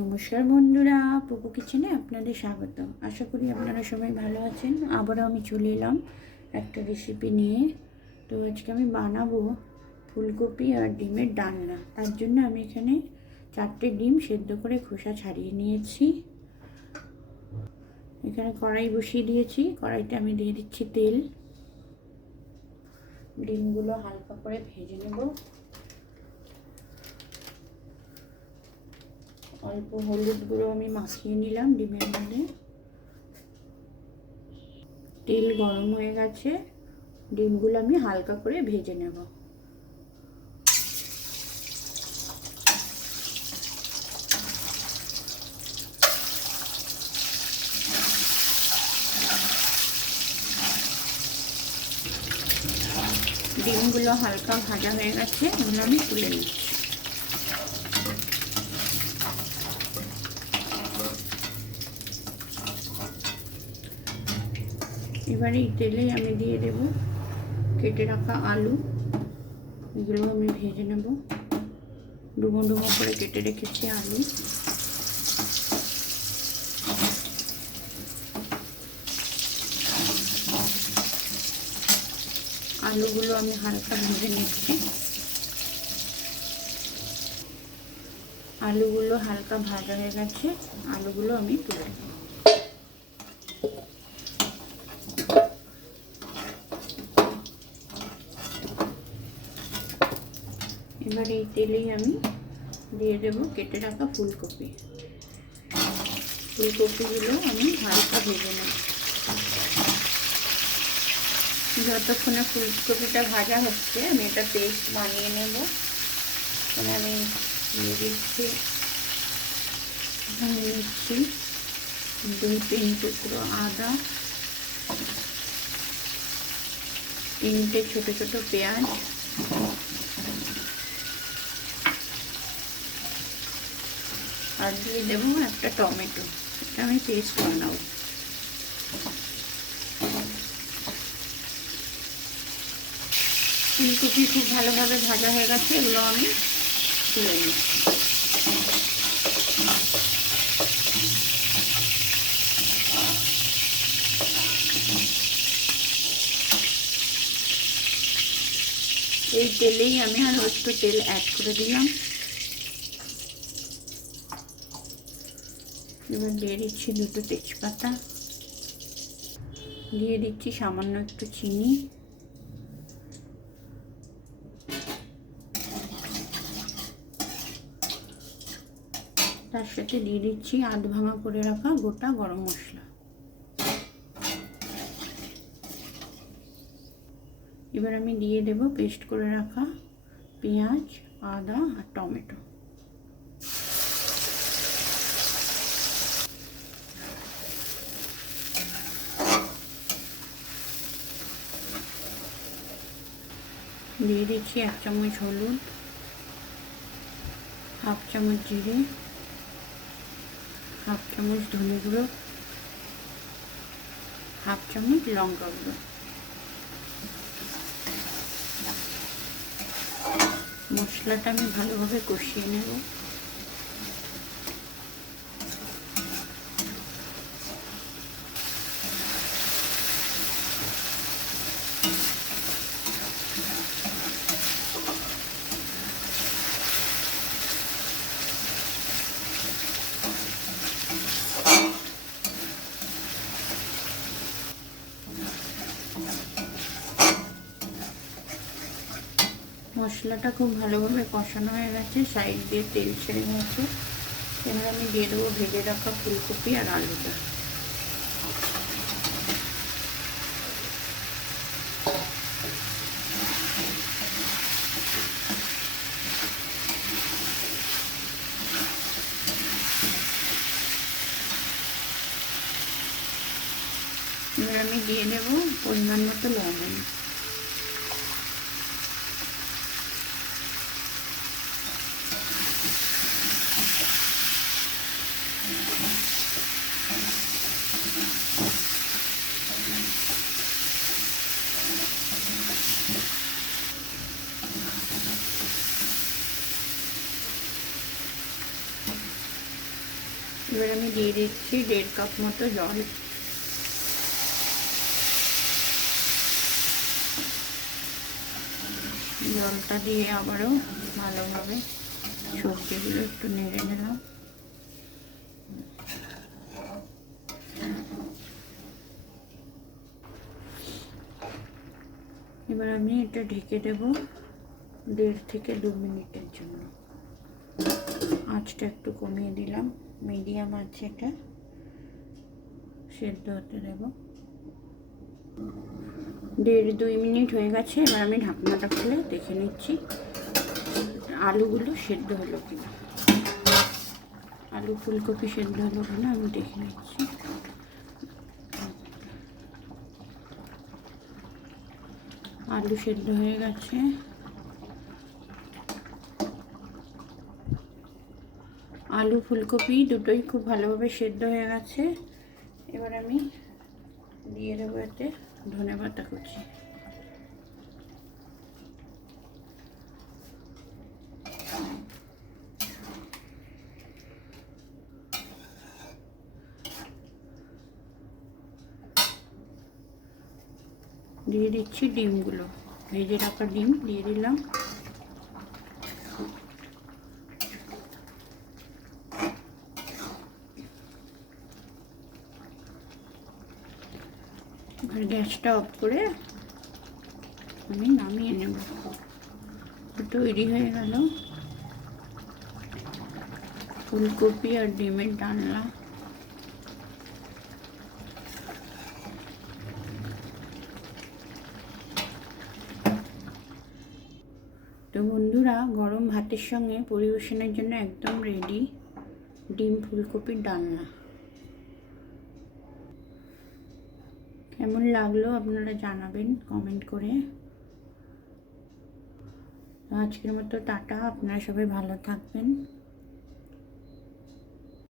নমস্কার বন্ধুরা পুকু কিচেনে আপনাদের স্বাগত আশা করি আপনারা সবাই ভালো আছেন। আবারও আমি চলে এলাম একটা রেসিপি নিয়ে। তো আজকে আমি বানাবো ফুলকপি আর ডিমের ডালনা। তার জন্য আমি এখানে চারটে ডিম সেদ্ধ করে খোসা ছাড়িয়ে নিয়েছি। এখানে কড়াই বসিয়ে দিয়েছি। কড়াইতে আমি দিয়ে দিচ্ছি তেল। ডিমগুলো হালকা করে ভেজে নেব। অল্প হলুদ গুঁড়ো আমি মাখিয়ে নিলাম ডিমের মধ্যে। তেল গরম হয়ে গেছে, ডিমগুলো আমি হালকা করে ভেজে নেব। ডিমগুলো হালকা ভাজা হয়ে গেছে ওগুলো আমি তুলে নিচ্ছি। এবারে এই তেলেই আমি দিয়ে দেব কেটে রাখা আলু। এগুলো আমি ভেজে নেব। ডুবো ডুবো করে কেটে রেখেছি আলু। আলুগুলো আমি হালকা ভেজে নিচ্ছি। আলুগুলো হালকা ভাজা হয়ে গেছে। আলুগুলো আমি তুলে নেব। এবার এই তেলেই আমি দিয়ে দেবো কেটে রাখা ফুলকপি। ফুলকপিগুলো আমি হালকা ভেজে নেব। যতক্ষণে ফুলকপিটা ভাজা হচ্ছে, আমি এটা পেস্ট বানিয়ে নেব। এখানে আমি দিয়ে দিচ্ছি এখানে নিচ্ছি দুই তিন টুকরো আদা, তিনটে ছোট ছোট পেঁয়াজ আর দিয়ে দেবো একটা টমেটো। এটা আমি পেস্ট বানাবো ফুলকপি খুব ভালোভাবে ভাজা হয়ে গেছে, এগুলো আমি তুলে এই তেলেই আমি আরও একটু তেল অ্যাড করে দিলাম। এবার দিয়ে দিচ্ছি দুটো তেজপাতা। দিয়ে দিচ্ছি সামান্য একটু চিনি। তার সাথে দিয়ে দিচ্ছি আধ ভাঙা করে রাখা গোটা গরম মশলা। এবার আমি দিয়ে দেব পেস্ট করে রাখা পেঁয়াজ, আদা আর টমেটো। দিয়ে দিচ্ছি এক চামচ হলুদ হাফ চামচ জিরে হাফ চামচ ধনে গুঁড়ো হাফ চামচ লঙ্কা গুঁড়ো মশলাটা আমি ভালোভাবে কষিয়ে নেব মশলাটা খুব ভালোভাবে কষানো হয়ে গেছে। সাইড দিয়ে তেল ছেড়ে গেছে এবার আমি দিয়ে দেবো ভেজে রাখা ফুলকপি আর আলুটা। এবার আমি দিয়ে দেবো পরিমাণ মতো লবণ। এবার আমি দিয়ে দিচ্ছি দেড় কাপ মতো জল। জলটা দিয়ে আবারও ভালোভাবে সবজিগুলো একটু নেড়ে নিলাম। এবার আমি এটা ঢেকে দেব দেড় থেকে দু মিনিটের জন্য। আঁচটা একটু কমিয়ে দিলাম। মিডিয়াম আছে এটা। সেদ্ধ হতে দেব। দেড় দুই মিনিট হয়ে গেছে, এবার আমি ঢাকনাটা খুলে দেখে নিচ্ছি আলুগুলো সেদ্ধ হলো কিনা। আলু ফুলকপি সেদ্ধ হলো কিনা আমি দেখে নিচ্ছি। আলু সেদ্ধ হয়ে গেছে। আলু ফুলকপি দুটোই খুব ভালোভাবে সেদ্ধ হয়ে গেছে। এবার আমি দিয়ে দেবো এতে ধনে পাতা কুচি। দিয়ে দিচ্ছি ডিমগুলো। ভেজে রাখা ডিম দিয়ে দিলাম। এবার গ্যাসটা অফ করে আমি নামিয়ে নেব। তৈরি হয়ে গেল। ফুলকপি আর ডিমের ডালনা। তো বন্ধুরা, গরম ভাতের সঙ্গে পরিবেশনের জন্য একদম রেডি ডিম, ফুলকপির ডালনা। কেমন লাগল আপনারা জানাবেন কমেন্ট করে। আজকের মতো টাটা আপনারা সবাই ভালো থাকবেন।